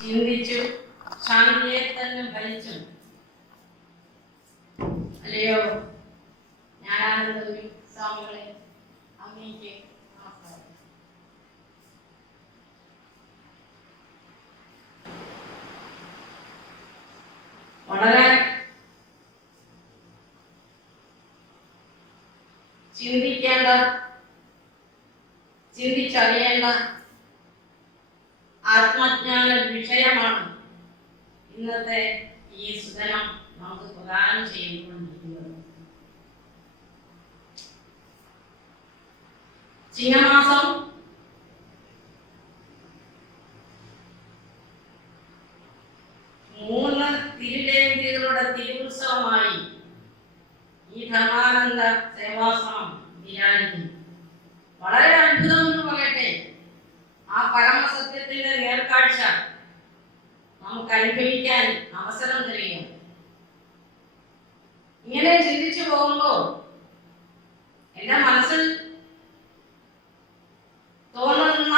ചിന്തിച്ചു ശാന്തിയെ തന്നെ ഭരിച്ചു. അല്ലയോ ജ്ഞാനാനന്ദപുരി സ്വാമികളെ, അങ്ങേക്ക് നമസ്കാരം. വളരെ ചിന്തിക്കേണ്ട, ചിന്തിച്ചറിയേണ്ട ആത്മജ്ഞാന വിഷയമാണ് ഇന്നത്തെ ഈ സുധനം നമുക്ക് പ്രദാനം ചെയ്തുകൊണ്ടിരിക്കുന്നത്. ചിങ്ങമാസം മൂന്ന് തിരുവേദികളുടെ തിരുവുത്സവമായി ഈ ധർമാനന്ദ സേവാശ്രമം വിരാജിക്കുന്നു. വളരെ അത്ഭുതം എന്ന് പറയട്ടെ, ആ പരമസത്യത്തിന്റെ നേർക്കാഴ്ച നമുക്ക് അനുഭവിക്കാൻ അവസരം തരികയാണ്. ഇങ്ങനെ ചിന്തിച്ചു പോകുമ്പോൾ എന്റെ മനസ്സിൽ തോന്നുന്ന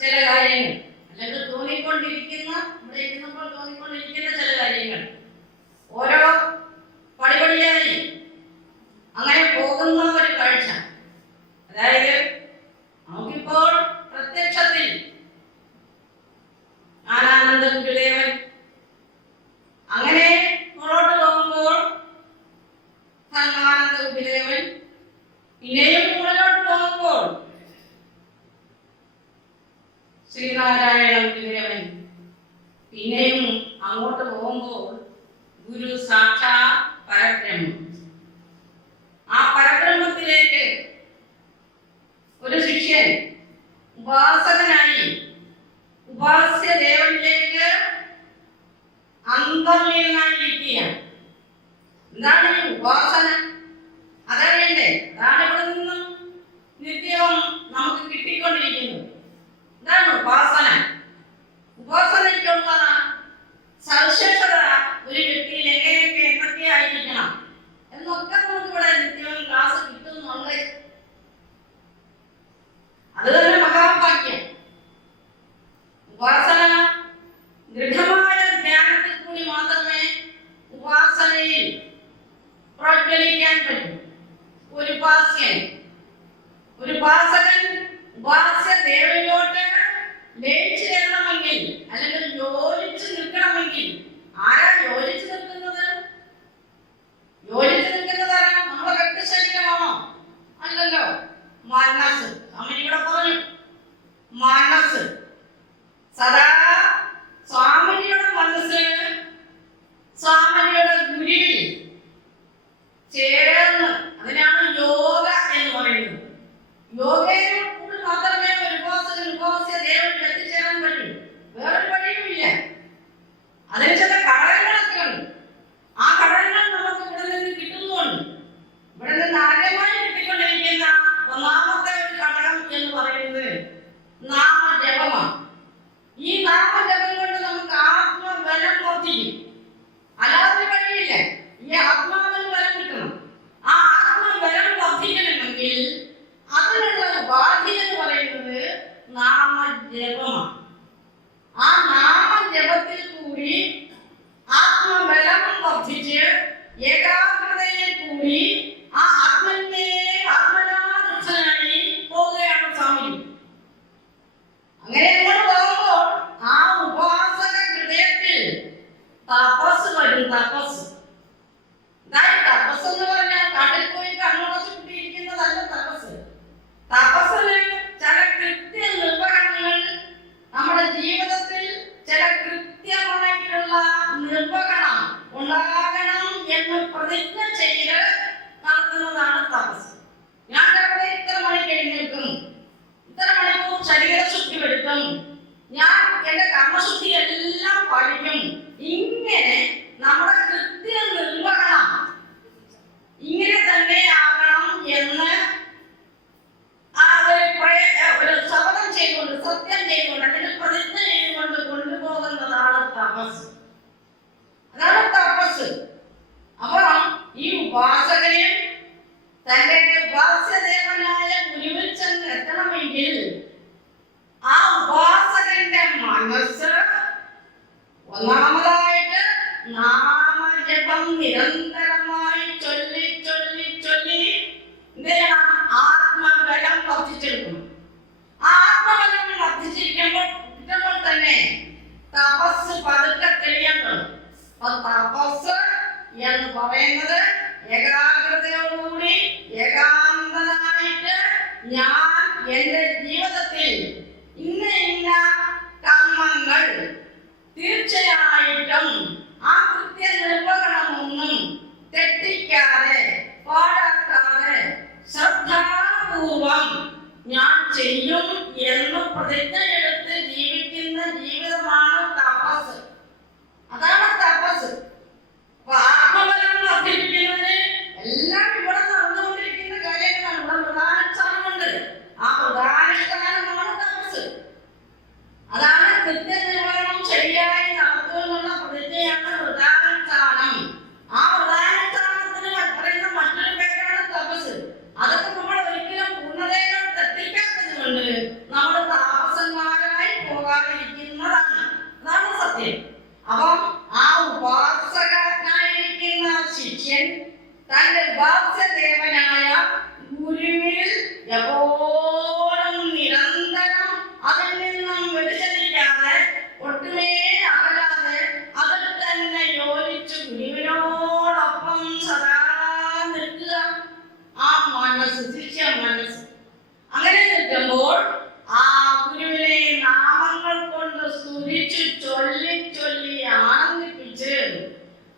ചില കാര്യങ്ങൾ, അല്ലെങ്കിൽ തോന്നിക്കൊണ്ടിരിക്കുന്ന, ഇവിടെ ഇരുന്നപ്പോൾ തോന്നിക്കൊണ്ടിരിക്കുന്ന ചില കാര്യങ്ങൾ ഓരോ പടിപടിയായി അങ്ങനെ പോകുന്ന ഒരു കാഴ്ച. അതായത് നമുക്കിപ്പോൾ പ്രത്യക്ഷത്തിൽ ജ്ഞാനാനന്ദ ഗുരുദേവൻ, അങ്ങനെ മുന്നോട്ട് പോകുമ്പോൾ ധർമാനന്ദ ഗുരുദേവൻ, പിന്നെയും മുകളിലോട്ട് പോകുമ്പോൾ ശ്രീനാരായണ ഗുരുദേവൻ, പിന്നെയും അങ്ങോട്ട് പോകുമ്പോൾ ഗുരു സാക്ഷാ പരബ്രഹ്മം. ആ പരബ്രഹ്മത്തിലേക്ക് ഒരു ശിഷ്യൻ ഉപാസകനായി ഉപാസ്യ ദേവനിലേക്ക് അന്തർലീനനായിരിക്കുകയാണ്. എന്താണ് ഈ ഉപാസന? അതറിയണ്ടേ? അതാണ് ഇവിടെ നിന്നും നിത്യവും നമുക്ക് കിട്ടിക്കൊണ്ടിരിക്കുന്നത്. എന്താണ് ഉപാസന? ഉപാസനയ്ക്കുള്ള സവിശേഷത ഒരു വ്യക്തിയിൽ എങ്ങനെയൊക്കെ എന്തൊക്കെ ആയിരിക്കണം എന്നൊക്കെ നമുക്ക് ഇവിടെ നിത്യവും ക്ലാസ് കിട്ടുന്നുണ്ട്. അത് തന്നെ മഹാഭാഗ്യം. ഉപാസന ദൃഢമായ ധ്യാനത്തിൽ കൂടി മാത്രമേ ഉപാസനയിൽ പ്രജ്വലിക്കാൻ പറ്റൂ. ഒരു ഉപാസ്യൻ, ഒരു ഉപാസകൻ ഉപാസ്യ ദേവനിലോട്ട് ലയിച്ചു ചേരണമെങ്കിൽ, അല്ലെങ്കിൽ യോജിച്ച് നിൽക്കണമെങ്കിൽ, ആരാ യോജിച്ച് നിൽക്കുന്നത്? യോജിച്ച് നിൽക്കുന്നത് ആരാ? നമ്മുടെ വ്യക്തിശരീരമാണോ? അല്ലല്ലോ, മനസ്സ്. അമ്മ ഇവിടെ പറഞ്ഞു, മനസ്സ് സദാ സ്വാമിജിയുടെ മനസ്സ് സ്വാമിജിയുടെ ഗുരുവിൽ ചേർന്ന്, അതിനാണ് യോഗ എന്ന് പറയുന്നത്. യോഗയിൽ കൂടി മാത്രമേ ഒരു ഉപാസകൻ ഉപാസ്യ ദേവനിൽ എത്തിച്ചേരാൻ പറ്റൂ. വേറൊരു വഴിയുമില്ല. അതിന് ചില ഘടകങ്ങളൊക്കെ ഉണ്ട്. ആ ഘടകങ്ങൾ നമുക്ക് ഇവിടെ നിന്ന് കിട്ടുന്നുണ്ട്. ഇവിടെ നിന്ന് ആദ്യമായി കിട്ടിക്കൊണ്ടിരിക്കുന്ന ഒന്നാമത്തെ ഒരു ഘടകം എന്ന് പറയുന്നത് നാമജപമാണ്. ഈ നാമജപം കൊണ്ട് നമുക്ക് ആത്മബലം വർദ്ധിക്കും. അല്ലാതെ വഴിയില്ല. ഈ ആത്മാവിന് ബലം കിട്ടണം. ആ ആത്മബലം വർദ്ധിക്കണമെങ്കിൽ അതിനുള്ള ഉപാധി എന്ന് പറയുന്നത് നാമജപമാണ്. ആ നാമജപത്തിൽ കൂടി ആത്മബലം വർദ്ധിച്ച് ഏകാഗ്രതയിൽ കൂടി ആ ആത്മനാഥനായി പോവുകയാണ് സ്വാമി. അങ്ങനെ ഇങ്ങോട്ട് പോകുമ്പോൾ ആ ഉപാസക ഹൃദയത്തിൽ തപസ് വരും. തപസ് തപസ് എന്ന് പറഞ്ഞാൽ കാട്ടിൽ പോയി കണ്ണുടച്ച് കൂട്ടിയിരിക്കുന്നതല്ല തപസ്. തപസ്സിന് ചില കൃത്യ നിർവഹണങ്ങൾ, നമ്മുടെ ജീവിതത്തിൽ ചില കൃത്യമായിട്ടുള്ള നിർവഹണം ഉണ്ടാകണം എന്ന് പ്രതിജ്ഞ ചെയ്ത് നടത്തുന്നതാണ് തപസ്. ഞാൻ അവിടെ ഇത്ര മണിക്ക് എഴുന്നേൽക്കും, ഇത്ര മണിക്കൂർ ശരീരശുദ്ധി എടുക്കും, ഞാൻ എന്റെ കർമ്മശുദ്ധി എല്ലാം പഠിക്കും. ഇങ്ങനെ നമ്മുടെ കൃത്യ ഒന്നാമതായിട്ട് നാമജപം നിരന്തരമായി ചൊല്ലി ചൊല്ലി ചൊല്ലി ആത്മബലം വർദ്ധിച്ചെടുക്കണം. ആത്മബലം വർദ്ധിച്ചിരിക്കുമ്പോൾ തന്നെ തപസ് പതുക്കെ തെളിയണം. തപസ് എന്ന് പറയുന്നത് ഏകാഗ്രതയോടുകൂടി ഏകാന്തനായിട്ട് ഞാൻ എന്റെ ജീവിതത്തിൽ ഇന്ന ഇന്ന കർമ്മങ്ങൾ തീർച്ചയായിട്ടും ആ കൃത്യ നിർവഹണമൊന്നും തെറ്റിക്കാതെ പാഴാക്കാതെ ശ്രദ്ധാപൂർവം ഞാൻ ചെയ്യും എന്ന് പ്രതിജ്ഞയെടുത്ത് ജീവിക്കുന്ന ജീവിതമാണ് തപസ്. അതാണ് തപസ്. അപ്പൊ ആത്മബലം വർദ്ധിപ്പിക്കുന്നതിന് എല്ലാം ഇവിടെ നടന്നുകൊണ്ടിരിക്കുന്ന കാര്യങ്ങളാണ്. ഇവിടെ പ്രധാനുഷ്ഠാനമുണ്ട്. ആ പ്രധാനുഷ്ഠാനമാണ് തപസ്. അതാണ് കൃത്യനിർവഹണം ശരിയായി നടത്തുമെന്നുള്ള പ്രതിജ്ഞയാണ് പ്രധാനുഷ്ഠാനം. ആ പ്രധാനുഷ്ഠാനത്തിന് പറയുന്ന മറ്റൊരു പേരാണ് തപസ്. അതൊക്കെ നമ്മൾ ഒരിക്കലും പൂർണ്ണതയിലോട്ട് എത്തിക്കാത്തത് കൊണ്ട് നമ്മൾ താപസന്മാരായി പോകാതിരിക്കുന്നതാണ്. അതാണ് സത്യം. അപ്പം ആ ഉപാസകനായിരിക്കുന്ന ശിഷ്യൻ തന്റെ ഉപാസ്യദേവനായ ഗുരുവിൽ എപ്പോഴും നിരന്തരം അതിൽ നിന്നും വ്യതിചലിക്കാതെ ഒട്ടുമേ അകലാതെ അതിൽ തന്നെ യോജിച്ച് ഗുരുവിനോടൊപ്പം സദാ നിൽക്കുക. ആ മനസ്സ്, ശിഷ്യ മനസ്സ് അങ്ങനെ നിൽക്കുമ്പോൾ ആ ഗുരുവിനെ നാമങ്ങൾ കൊണ്ട് സ്തുതിച്ച് ചൊല്ലി ചൊല്ലി ആനന്ദിപ്പിച്ച്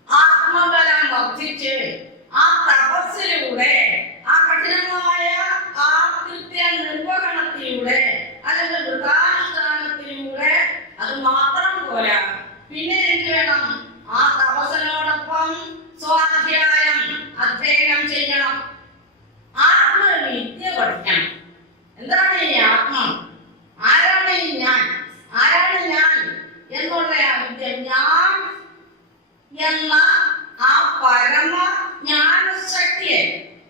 ആത്മബലം വർദ്ധിച്ച് ആ തപസ്സിലൂടെ ആ കഠിനമായ ആ കൃത്യ നിർവഹണത്തിലൂടെ അല്ലെങ്കിൽ വൃതാനുഷ്ഠാനത്തിലൂടെ അത് മാത്രം പോരാ. പിന്നെ എനിക്ക് വേണം ആ തപസ്സിനോടൊപ്പം സ്വാധ്യായം അധ്യയനം ചെയ്യണം. ആത്മവിദ്യ പഠിക്കണം. എന്താണ് ഈ ആത്മം? ആരാണ് ഈ ഞാൻ? ആരാണ് ഞാൻ എന്നുള്ള ആ വിദ്യ? ഞാൻ എന്ന ആ പരമ ജ്ഞാനശക്തിയെ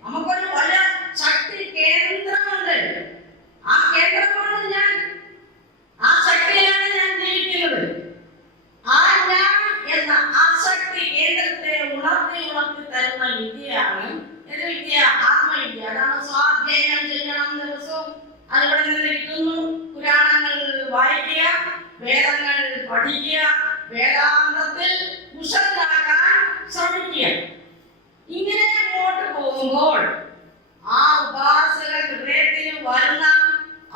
നമുക്കൊരു വലിയ ശക്തി കേന്ദ്രമുണ്ട്. ആ കേന്ദ്രമാണ് ഞാൻ. ആ ശക്തിയാണ് ഞാൻ ജീവിക്കുന്നത്. ആ ഞാൻ എന്ന ആ ശക്തി കേന്ദ്രത്തെ ഉണർത്തി ഉണർത്തി തരുന്ന വിദ്യയാണ് ഏത് വിദ്യ? ആത്മവിദ്യ. അതാണ് സ്വാധ്യായം ചെയ്യണം ദിവസവും. അതിവിടെ നിന്നിരിക്കുന്നു. പുരാണങ്ങൾ വായിക്കുക, വേദങ്ങൾ പഠിക്കുക, വേദാന്തത്തിൽ കുശലനാകാൻ ശ്രമിക്കുക. ഇങ്ങനെ മുന്നോട്ട് പോകുമ്പോൾ ആ ഉപാസക ഹൃദയത്തിൽ വരുന്ന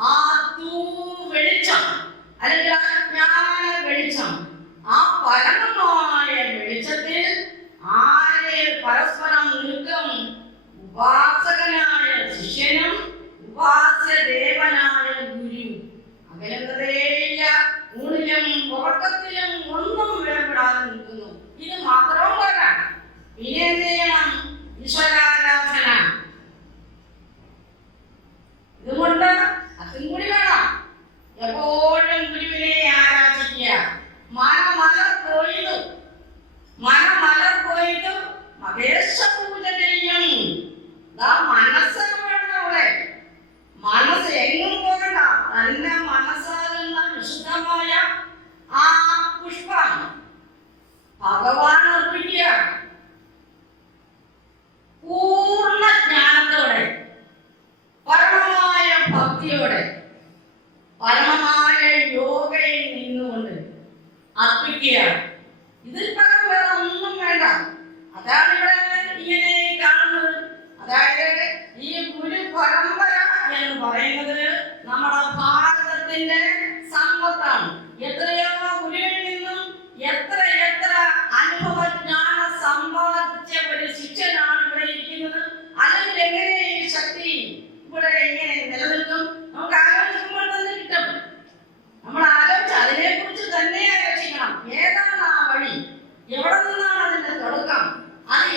ആ വെളിച്ചം അല്ലെങ്കിൽ ആ ജ്ഞാന വെളിച്ചം, ആ പരമമായ വെളിച്ചത്തിൽ ആരെ പരസ്പരം നിൽക്കും? ഉപാസകനായ ശിഷ്യനും ഉപാസ്യദേവനായ ഗുരു. അകലുന്നതേയില്ല. ഊണിലും ഉറക്കത്തിലും ഒന്നും വേർപെടാതെ നിൽക്കുന്നു. ഇത് മാത്രം പോരാ. പിന്നെ എന്ത് ചെയ്യണം? ഈശ്വരാരാധന. ഇതുകൊണ്ട് അതും കൂടി വേണം. എപ്പോഴും ഗുരുവിനെ ആരാധിക്കുക. മനമലർ കൊയ്തു മഹേശ പൂജ ചെയ്യും. മനസ്സ് വേണം. അവിടെ മനസ്സ് എങ്ങും പോകണ്ട. തന്നെ മനസ്സാകുന്ന വിശുദ്ധമായ ആ പുഷ്പം ഭഗവാൻ അർപ്പിക്കുക. പൂർണ്ണ ജ്ഞാനത്തോടെ, പരമമായ ഭക്തിയോടെ, പരമമായ യോഗയിൽ നിന്നുകൊണ്ട് അർപ്പിക്കുക. ഇതിൽ പരം വേറെ ഒന്നും വേണ്ട. അതാണ് ഇവിടെ ഇങ്ങനെ കാണുന്നത്. അതായത് ഈ ഗുരു പരമ്പര എന്ന് പറയുന്നത് നമ്മുടെ ഭാരതത്തിന്റെ സമ്പത്താണ്. എത്രയോ ഗുരുവിൽ നിന്നും എത്ര അനുഭവജ്ഞാന സമ്പാദിച്ച ഒരു ശിഷ്യനാണ് ഇവിടെ ഇരിക്കുന്നത്. അല്ലെങ്കിൽ എങ്ങനെ ഈ ശക്തി ഇവിടെ എങ്ങനെ നിലനിൽക്കും? നമുക്ക് ആലോചിക്കുമ്പോൾ തന്നെ കിട്ടും. നമ്മൾ ആലോചിച്ച് അതിനെ കുറിച്ച് തന്നെ ആലോചിക്കണം. ഏതാണ് ആ വഴി? എവിടെ നിന്നാണ് അതിന്റെ തുടക്കം? അത്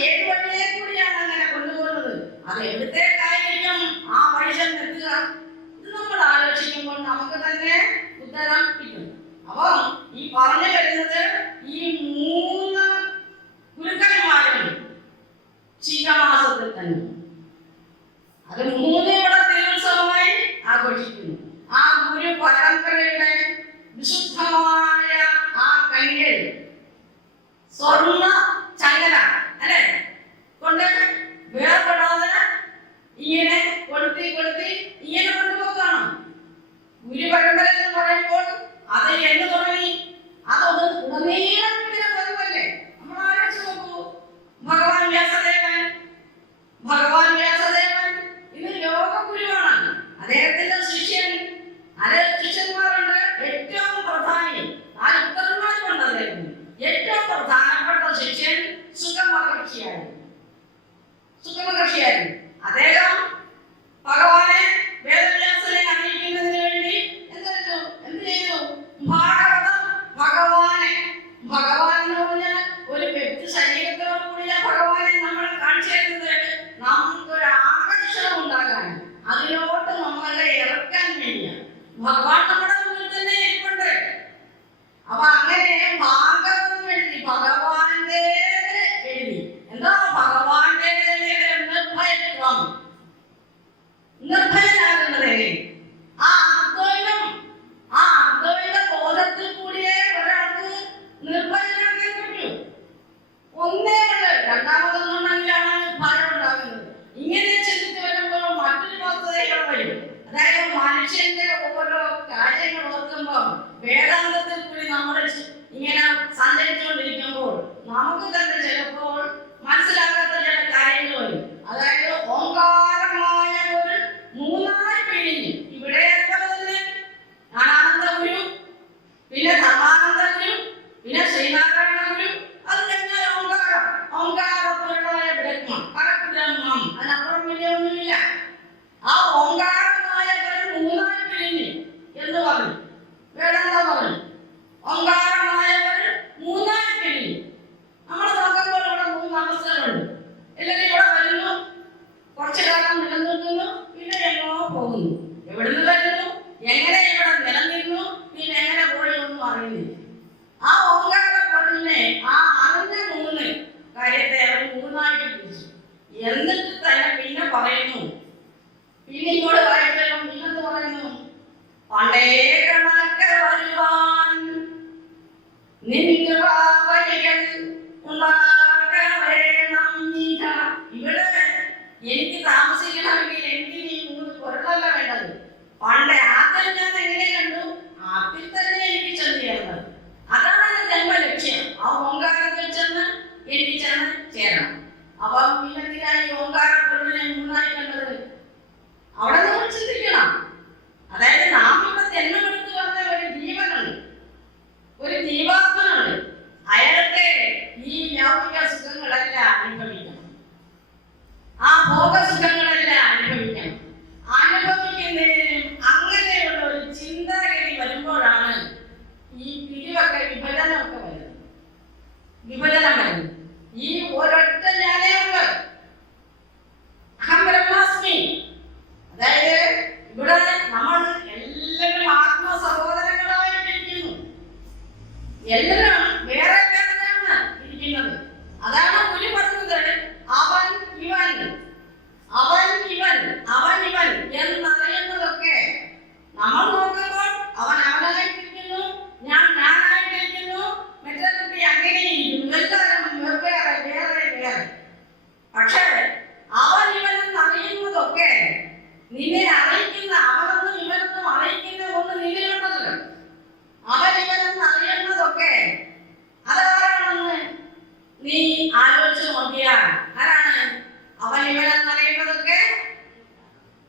നിന്റെ വാവലികൾ ഉണ്ടാകവേണം നീക. ഇവിടെ എനിക്ക് താമസിക്കണമെങ്കിൽ എനിക്ക് നീ 3 കുരളല്ല വേണ്ടത്. പണ്ട് ആദ്യം ഞാൻ എങ്ങനെ കണ്ടു, ആദ്യം തന്നെ എനിക്ക് ചെന്ന് ചേർന്നത്. അതാണ് എന്റെ ജന്മലക്ഷ്യം. ആ ഓങ്കാരത്തിൽ ചെന്ന് എനിക്ക് ചെന്ന് ചേരണം. അപ്പം പിന്നെന്തിനാണ് ഈ ഓങ്കാരപ്പൊരുളിനെ 3ആയി കണ്ടത്? അവിടെ നമ്മൾ ചിന്തിക്കണം. അതായത് നാം ഇവിടെ ജന്മമെടുത്ത് വന്ന ഒരു ജീവനുണ്ട്, ഒരു ജീവാത്മനുണ്ട്. അയാൾക്ക് ഈ ലൗകിക സുഖങ്ങളല്ല അനുഭവിക്കണം, ആ ഭോഗസുഖങ്ങളല്ല അനുഭവിക്കണം. അനുഭവിക്കുന്നതിനും അങ്ങനെയുള്ള ഒരു ചിന്താഗതി വരുമ്പോഴാണ് ഈ പിരിവൊക്കെ വിഭജനമൊക്കെ വരുന്നത്. വിഭജനം വരുന്നത് ഈ ഒരൊറ്റ ഞാനേ ഉള്ളു, അഹം ബ്രഹ്മാസ്മി. അതായത് ഇവിടെ നമ്മൾ എല്ലാവരും ആത്മ സഹോദരങ്ങളായിട്ടിരിക്കുന്നു. എല്ലാവരും വേറെ വേറെയാണ് ഇരിക്കുന്നത്. അതാണ് ഗുരു പറഞ്ഞത്, അവൻ ഇവൻ, അവൻ ഇവൻ, അവൻ ഇവൻ എന്നറിയുന്നതൊക്കെ നമ്മൾ നോക്കുമ്പോൾ അവൻ അവനായിട്ടിരിക്കുന്നു, ഞാൻ ഞാനായിട്ടിരിക്കുന്നു, മറ്റേ കുട്ടി അങ്ങനെ ഇരിക്കുന്നു. എല്ലാവരും വേറെ വേറെ വേറെ. പക്ഷേ അവൻ ഇവൻ എന്നറിയുന്നതൊക്കെ നിന്നെ അറിയിക്കുന്ന, അവനെന്നും ഇവനെന്നും അറിയിക്കുന്ന ഒന്ന് നിന്നിലുണ്ടല്ലോ. അവൻ ഇവനെന്ന് അറിയുന്നതൊക്കെ അതാരാണെന്ന് നീ ആലോചിച്ച് നോക്കിയാൽ ആരാണ് അവൻ ഇവനെന്നറിയുന്നതൊക്കെ?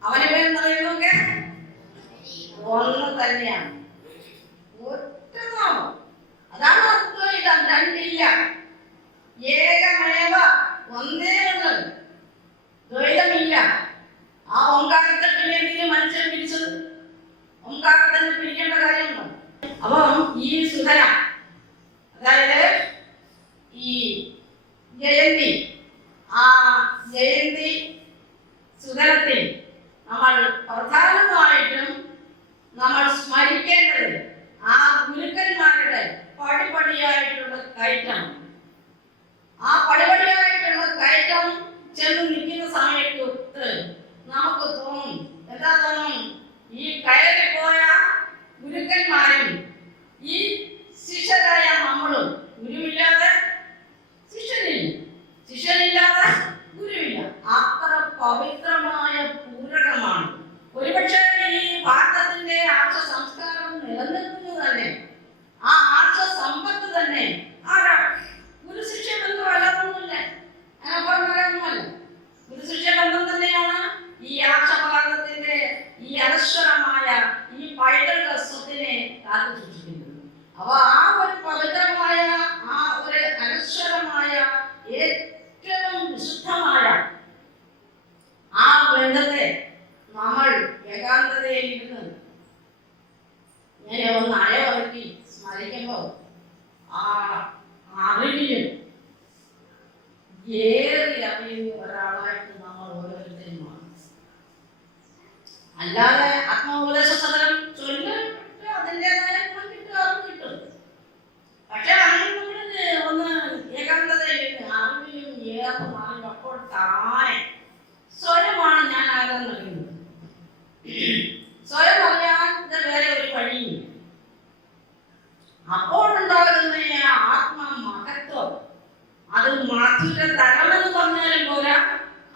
അവൻ ഇവനെന്നറിയുന്നതൊക്കെ ഒന്ന് തന്നെയാണ്, ഒറ്റതാണ്. അതാണ് അദ്വൈതം, രണ്ടില്ല, ഏകമേവ, ഒന്നേ ഉള്ളത്, ദ്വൈതമില്ല. ആ ഓങ്കാരത്തെ പിന്നെ എന്തിനു മനുഷ്യൻ പിരിച്ചത്? ഓങ്കാരത്തിന് പിരിക്കേണ്ട കാര്യമുണ്ടോ? അപ്പം ഈ സുധന, അതായത് ഈ ജയന്തി, ആ ജയന്തി സുധനത്തിൽ നമ്മൾ പ്രധാനമായിട്ടും നമ്മൾ സ്മരിക്കേണ്ടത് ആ ഗുരുക്കന്മാരുടെ പടിപടിയായിട്ടുള്ള കയറ്റം. ആ പടിപടിയായിട്ടുള്ള കയറ്റം ചെന്ന് നിൽക്കുന്ന സമയത്ത് നമുക്ക് തോന്നും, എന്താ തോന്നും? ഈ കയറിപ്പോയ ഗുരുക്കന്മാരും ഈ ശിഷ്യരായ നമ്മളും, ഗുരുവില്ലാതെ ശിഷ്യനില്ല, ശിഷ്യനില്ലാതെ ഗുരുവില്ല. അത്ര പവിത്രമായ പൂരകമാണ്. ഒരുപക്ഷെ ഈ ഭാരതത്തിന്റെ ആർഷ സംസ്കാരം നിലനിൽക്കുന്നത് തന്നെ, ആ ആർഷ സമ്പത്ത് തന്നെ ആരാ? ഗുരു ശിഷ്യ ബന്ധം അല്ലാതൊന്നുമില്ല, ഒന്നുമല്ല. ഗുരു ശിഷ്യ ബന്ധം തന്നെയാണ് ഈ ആർഷഭാരതത്തിന്റെ ഈ അനശ്വരമായ ഈ പൈതൃക സ്വത്തിനെ കാത്തു സൂക്ഷിക്കുന്നത്. അപ്പൊ ആ ഒരു പവിത്രമായ, ആ ഒരു അനശ്വരമായ, ഏറ്റവും വിശുദ്ധമായ ആ ബന്ധത്തെ നമ്മൾ ഏകാന്തതയിൽ ഇരുന്ന് ഇങ്ങനെ ഒന്ന് അയവറക്കി സ്മരിക്കുമ്പോ ആ അറിവിലും ഏറി അറിയുന്ന ഒരാളായിട്ട് നമ്മൾ ഓരോരുത്തരും മാറും. അല്ലാതെ ആത്മോപദേശ സദനം ചൊല്ലിട്ട് അതിൻ്റെതായ കിട്ടും. പക്ഷെ അങ്ങനെ നമ്മൾ ഒന്ന് ഏകാന്തതയിൽ അറിവിലും ഏറെ മാറി അപ്പോൾ താനെ സ്വയമാണ് ഞാൻ ആരെന്നറിയുന്നത്. സ്വയം അറിയാതെ വേറെ ഒരു വഴിയില്ല. അപ്പോഴുണ്ടാകുന്ന ആത്മമഹത്വം അത് മധുരതരമെന്ന് പറഞ്ഞാലും പോരാ,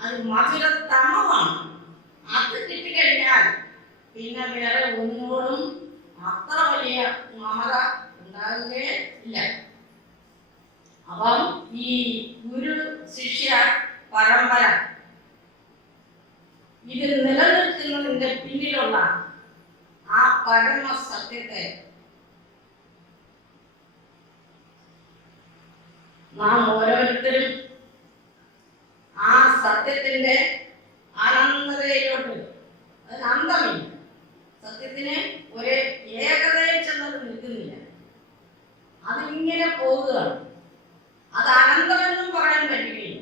അത് മധുരതമമാണ്. അത് കിട്ടിക്കഴിഞ്ഞാൽ പിന്നെ വേറെ ഒന്നിനോടും അത്ര വലിയ മമത ഉണ്ടാകുകയില്ല. അപ്പം ഈ ഗുരു ശിഷ്യ പരമ്പര ഇത് നിലനിൽക്കുന്നതിന്റെ പിന്നിലുള്ള ആ പരമ സത്യത്തെ നാം ഓരോരുത്തരും ആ സത്യത്തിന്റെ അനന്തതയിലോട്ട്, അതിന് അന്തമില്ല, സത്യത്തിന് ഒരു ഏകതയിൽ ചെന്നത് നിൽക്കുന്നില്ല, അതിങ്ങനെ പോവുകയാണ്. അത് അനന്തമെന്നും പറയാൻ പറ്റുകയില്ല,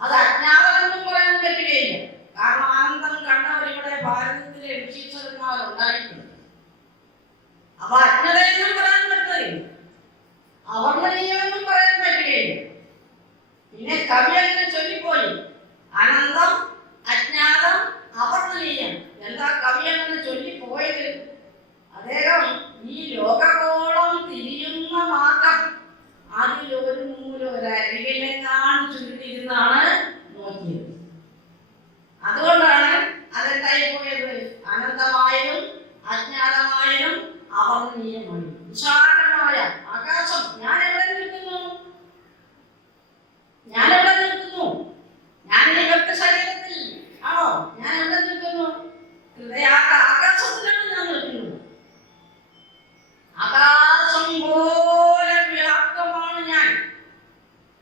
അത് അജ്ഞാതമെന്നും പറയാൻ പറ്റുകയില്ല. കാരണം ആനന്ദം കണ്ടവരിവിടെ ഭാരതത്തിലെ ഋഷീശ്വരന്മാരുണ്ടായിട്ടുണ്ട്. അപ്പൊ അജ്ഞതയെന്നും പറയാൻ പറ്റുകയില്ല, അവർണ്ണനീയമെന്നും പറയാൻ പറ്റുകയില്ല. പിന്നെ കവി അങ്ങനെ ചൊല്ലിപ്പോയി, അനന്തം, അജ്ഞാതം, അവർണ്ണനീയം. എന്താ കവി അങ്ങനെ ചൊല്ലിപ്പോയത്? അദ്ദേഹം ഈ ലോകഗോളം തിരിയുന്ന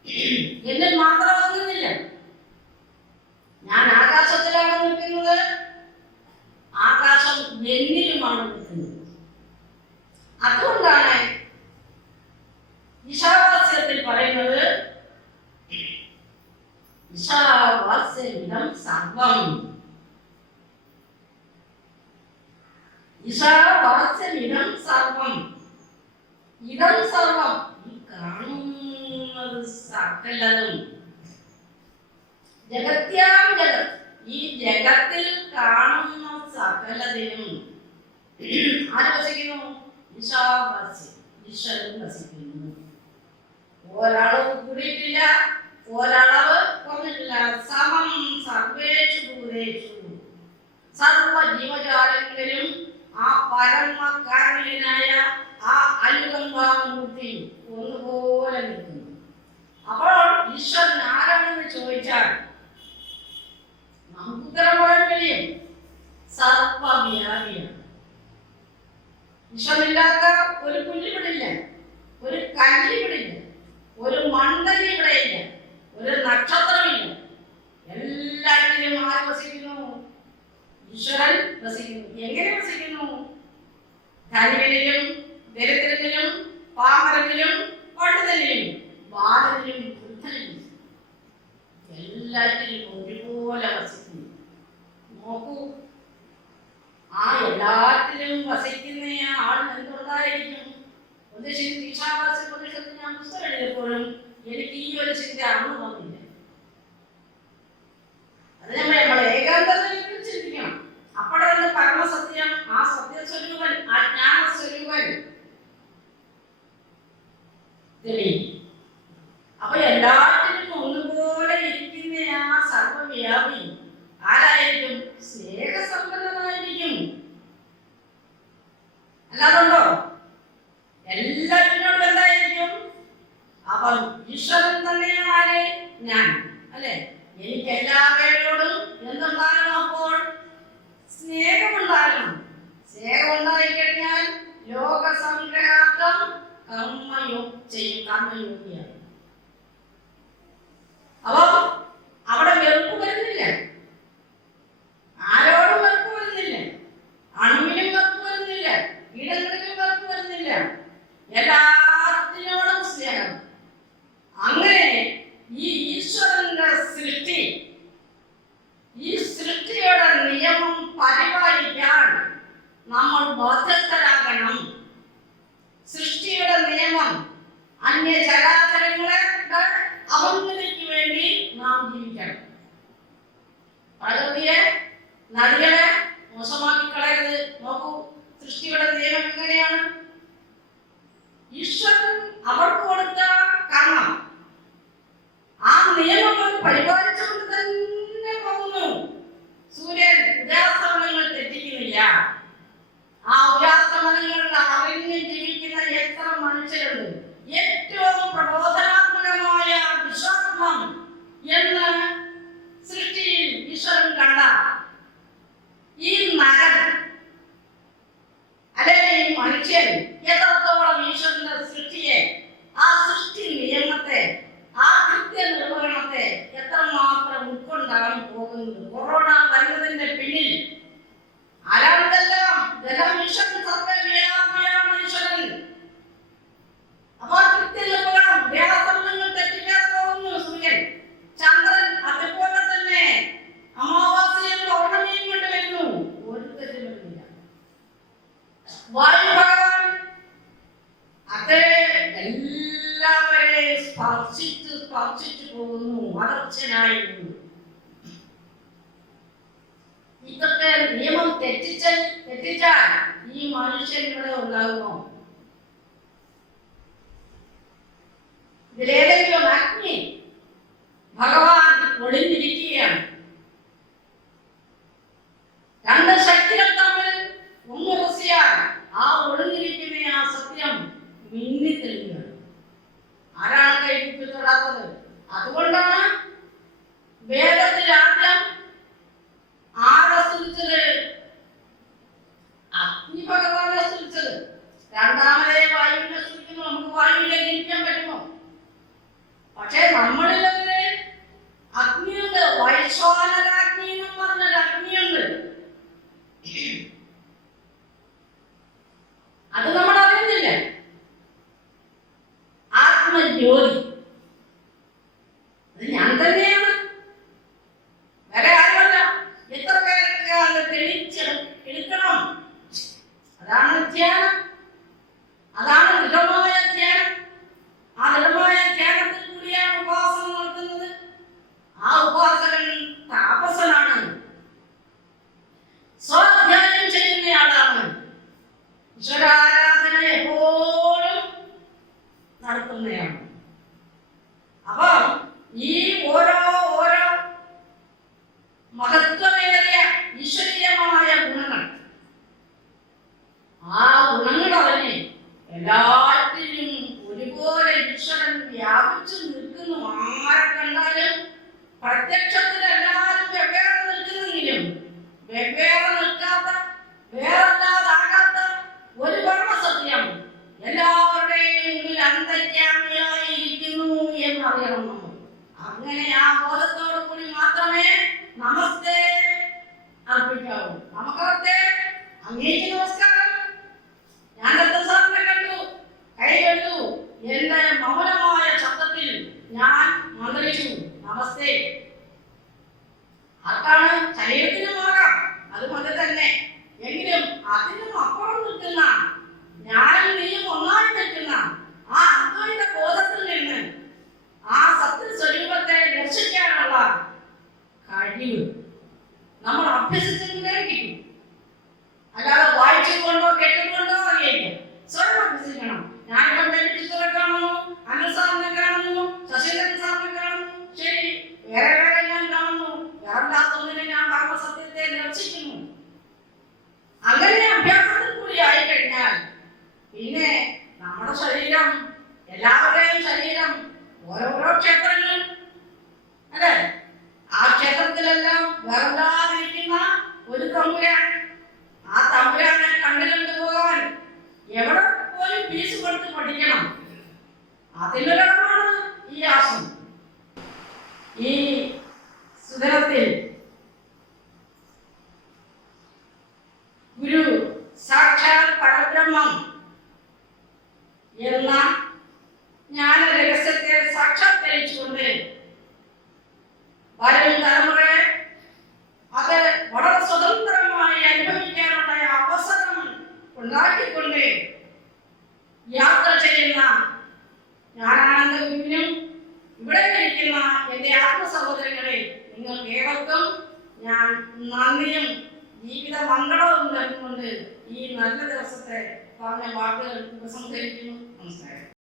എന്നിൽ മാത്രം ഒതുങ്ങുന്നില്ല. ഞാൻ ആകാശത്തിലാണ് നിൽക്കുന്നത്, ആകാശം എന്നിലുമാണ് നിൽക്കുന്നത്. അതുകൊണ്ടാണ് ഈശാവാസ്യത്തിൽ പറയുന്നത് ഈശാവാസ്യമിദം സർവം. ഈശാവാസ്യമിദം സർവം. ഇതം സർവം, ഈ കാണുന്നത് സകലതും. ജഗത്യാം ജഗത്, ഈ ജഗത്തിൽ കാണുന്ന സകലതിനും ആര് വസിക്കുന്നു? ഈശാവാസ്യം, ഈശ്വരൻ വസിക്കുന്നു. ഒരളവ് കൂടിയിട്ടില്ല, ഒരളവ് കുറഞ്ഞിട്ടില്ല. സമം സർവേഷു ഭൂതേഷു, സർവ ജീവജാലങ്ങളിലും ആ പരമകാരുണ്യനായ ആ അനുകമ്പാമൂർത്തി ഒന്നുപോലെ നിൽക്കുന്നു. അപ്പോൾ ഈശ്വരൻ ആരാണെന്ന് ചോദിച്ചാൽ നമുക്ക് ഉത്തരം പറയാൻ കഴിയും, സർവവ്യാപിയാണ്. ഈശ്വരനില്ലാത്ത ഒരു പുല്ലിവിടില്ല, ഒരു കല്ലിവിടില്ല, ഒരു മണ്ഡലി ഇവിടെയില്ല, ഒരു നക്ഷത്രമില്ല. എല്ലാറ്റിലും ആര് വസിക്കുന്നു? ഈശ്വരൻ വസിക്കുന്നു. എങ്ങനെ വസിക്കുന്നു? ധനികനിലും ദരിദ്രനിലും പാമരനിലും പണ്ഡിതനിലും ബാലനിലും വൃദ്ധനിലും എല്ലാറ്റിലും ഒരുപോലെ വസിക്കുന്നു. നോക്കൂ, ആ എല്ലാറ്റിലും വസിക്കുന്ന ആളിന് എന്തുണ്ടായിരിക്കും? ഈശാവാസ്യോപനിഷത്തിൽ ഞാൻ പുസ്തകം എഴുതിയപ്പോഴും എനിക്ക് ഈ ഒരു ചിന്ത അന്ന് വന്നില്ല. അത് നമ്മൾ ഏകാന്തതയിൽ ചിന്തിക്കണം. അപ്പോഴാണ് പരമസത്യം, ആ സത്യസ്വരൂപൻ, ആ ജ്ഞാനസ്വരൂപൻ തെളിയും. അപ്പൊ എല്ലാറ്റിനും ഒന്നുപോലെ ഇരിക്കുന്ന ആ സർവവ്യാപി ആരായിരിക്കും? സ്നേഹസമ്പന്നനായിരിക്കും. അല്ലാതുണ്ടോ? എല്ലാറ്റിനോടും എന്തായിരിക്കും? അപ്പം ഈശ്വരൻ തന്നെയാണ് ആര്? ഞാൻ, അല്ലെ? എനിക്ക് എല്ലാവരോടും എന്തുണ്ടാകണം? അപ്പോൾ സ്നേഹമുണ്ടാകണം. സ്നേഹം ഉണ്ടായിക്കഴിഞ്ഞാൽ ലോകസംഗ്രഹാർത്ഥം കർമ്മയോഗ്യാണ്. അപ്പൊ അവിടെ വെറുപ്പ് വരുന്നില്ല, ആരോടും വെറുപ്പ് വരുന്നില്ല, അണുവിനും വെറുപ്പ് വരുന്നില്ല, കീടങ്ങളിലും വെറുപ്പ് വരുന്നില്ല, എല്ലാത്തിനോടും സ്നേഹം. അങ്ങനെ ഈ ഈശ്വരന്റെ സൃഷ്ടി, ഈ സൃഷ്ടിയുടെ നിയമം പരിപാലിക്കാൻ നമ്മൾ ബാധ്യസ്ഥരാകണം. സൃഷ്ടിയുടെ നിയമം, അന്യചരാചരങ്ങളുടെ അവനതിക്ക് വേണ്ടി നാം ജീവിക്കണം. പ്രകൃതിയെ, നദികളെ മോശമാക്കി കളയരുത്. നോക്കൂ, സൃഷ്ടിയുടെ നിയമം എങ്ങനെയാണ്? ഈശ്വരൻ അവർക്ക് കൊടുത്ത കർമ്മം, ആ നിയമങ്ങൾ പരിപാലിച്ചുകൊണ്ട് തന്നെ പോകുന്നു. സൂര്യൻ ഉദയാസ്തമനങ്ങൾ തെറ്റിക്കുന്നില്ല. ആ ഉദയാസ്തമനങ്ങൾ അറിഞ്ഞ് ജീവിക്കുന്ന എത്ര മനുഷ്യരുണ്ട്. ഏറ്റവും പ്രബോധനാത്മകമായ വിശ്വാസം എന്ന് സൃഷ്ടിയിൽ ഈശ്വരൻ കണ്ട ഈ നരൻ, അല്ലെങ്കിൽ ഈ മനുഷ്യൻ എത്രത്തോളം ഈശ്വരന്റെ സൃഷ്ടിയെ, ആ സൃഷ്ടി നിയമത്തെ, ആ കൃത്യനിർവഹണത്തെ എത്രമാത്രം ഉൾക്കൊണ്ടാണ് പോകുന്നത്. കൊറോണ വരുന്നതിന്റെ പിന്നിൽ ആരാണിതെല്ലാം? ജലമിഷൻ സർവ്വവ്യാപിയാണ് ഈശ്വരൻ. അപ്പോൾ കൃത്യനിർവഹണം, ദേഹസംബന്ധങ്ങൾ തെറ്റിക്കാതെ പോകുന്നു സൂര്യൻ. ചന്ദ്രൻ അതുപോലെ തന്നെ അമാവാസിയും പൗർണമിയും കൊണ്ട് വരുന്നു, ഒരു തെറ്റും വരുന്നില്ല. വായു ഭഗവാൻ അതേ എല്ലാവരെയും സ്പർശിച്ചു പോകുന്നു, അദർശനായിരുന്നു. ഇതൊക്കെ നിയമം തെറ്റിച്ചാൽ ഈ മനുഷ്യൻ ഇവിടെ ഉണ്ടാകുമോ? ഇതിലേതെങ്കിലും അഗ്നി ഭഗവാൻ ഒളിഞ്ഞിരിക്കുകയാണ്. രണ്ട് ശക്തികൾ തമ്മിൽ ഒന്നുറസിയാൽ ആ ഒളിഞ്ഞിരിക്കുന്ന ആ സത്യം മിന്നിത്തെളിയുകയാണ്. ആരാണ് കൈകുത്തി തൊടാത്തത്? അതുകൊണ്ടാണ് വേദത്തിൽ ആദ്യം ആരെ സ്തുതിച്ചത്? അഗ്നി ഭഗവാനെ സ്തുതിച്ചത്. രണ്ടാമതേ വായുവിനെ സ്തുതിക്കുന്നു. നമുക്ക് വായുവിനെ ജനിക്കാൻ പറ്റുമോ? പക്ഷേ നടത്തുന്നതാണ്. അപ്പൊ ഈ ഓരോ മഹത്വമേറിയ ഈശ്വരീയമായ ഗുണങ്ങൾ, ആ ഗുണങ്ങൾ അറിഞ്ഞ് എല്ലാറ്റിലും ഒരുപോലെ ഈശ്വരൻ വ്യാപിച്ചു നിൽക്കുന്നു. ആരെ കണ്ടാലും പ്രത്യക്ഷത്തിൽ എല്ലാവരും വെവ്വേറെ നിൽക്കുന്നെങ്കിലും വെവ്വേറെ നിൽക്കാത്ത, വേറല്ലാതാകാത്ത ഒരു പരമസത്യം എല്ലാവരുടെയും മുന്നിൽ അന്തര്യാമിയായിരിക്കുന്നു എന്നറിയണം നമ്മൾ. അങ്ങനെ ആ ബോധത്തോടു കൂടി മാത്രമേ നമസ്തേ അർപ്പിക്കാവൂ. നമസ്കാരത്തെ അങ്ങേക്ക് നമസ്കാരം. ഞാൻ ദത്തസാറിനെ കണ്ടു, കൈ കണ്ടു, എന്റെ മൗനമായ ശബ്ദത്തിൽ ഞാൻ മന്ത്രിച്ചു നമസ്തേ. ആർക്കാണ്? ശരീരത്തിനുമാകാം, അത് മതി തന്നെ. എങ്കിലും അതിനും അപ്പുറം നിൽക്കുന്ന, ഞാനും നീയും ഒന്നായി നിൽക്കുന്ന ആ അദ്വൈത ബോധത്തിൽ നിന്ന് ആ സത്യ സ്വരൂപത്തെ ദർശിക്കാനുള്ള കഴിവ് നമ്മൾ അഭ്യസിച്ചെങ്കിലേ കിട്ടും. അല്ലാതെ വായിച്ചുകൊണ്ടോ കേട്ടുകൊണ്ടോ അറിയില്ല. സ്വയം അഭ്യസിക്കണം. ഞാനിപ്പം ചിത്രത്തെ കാണുന്നു, അനിൽസാറിനെ കാണുന്നു, ശശീന്ദ്രൻ സാറിനെ കാണുന്നു, ശരി, വേറെ ഞാൻ കാണുന്നു. വേറല്ലാത്തൊന്നിനെ ഞാൻ പരമസത്യത്തെ ദർശിക്കുന്നു. അങ്ങനെ അഭ്യാസത്തിൽ കൂടി ആയിക്കഴിഞ്ഞാൽ പിന്നെ നമ്മുടെ ശരീരം, എല്ലാവരുടെയും ശരീരം ഓരോരോ ക്ഷേത്രങ്ങൾ അല്ലെ, ആ ക്ഷേത്രത്തിലെല്ലാം വേറെല്ലാതിരിക്കുന്ന ഒരു തമ്പുരാൻ. ആ തമ്പുരാനെ കണ്ടു പോകാൻ എവിടെ പോലും ഫീസ് കൊടുത്ത് പഠിക്കണം. അതിലൊരാളാണ് ഈ ആശ്രമം. ഈ സുദിനത്തിൽ ഗുരു സാക്ഷാൽ പരബ്രഹ്മം എന്ന ജ്ഞാന രഹസ്യത്തെ സാക്ഷാത്കരിച്ചുകൊണ്ട് വരും തലമുറയെ അത് വളരെ സ്വതന്ത്രമായി അനുഭവിക്കാനുള്ള അവസരം ഉണ്ടാക്കിക്കൊണ്ട് യാത്ര ചെയ്യുന്ന ജ്ഞാനാനന്ദ ഗുരുവിനും ഇവിടെ ഇരിക്കുന്ന എൻ്റെ ആത്മസഹോദരങ്ങളെ, നിങ്ങൾക്ക് ഏവർക്കും ഞാൻ നന്ദിയും ജീവിത മംഗളവും നൽകുകൊണ്ട് ഈ നല്ല ദിവസത്തെ പറഞ്ഞ വാക്കുകൾ ഉപസംഹരിക്കുന്നു. നമസ്കാരം.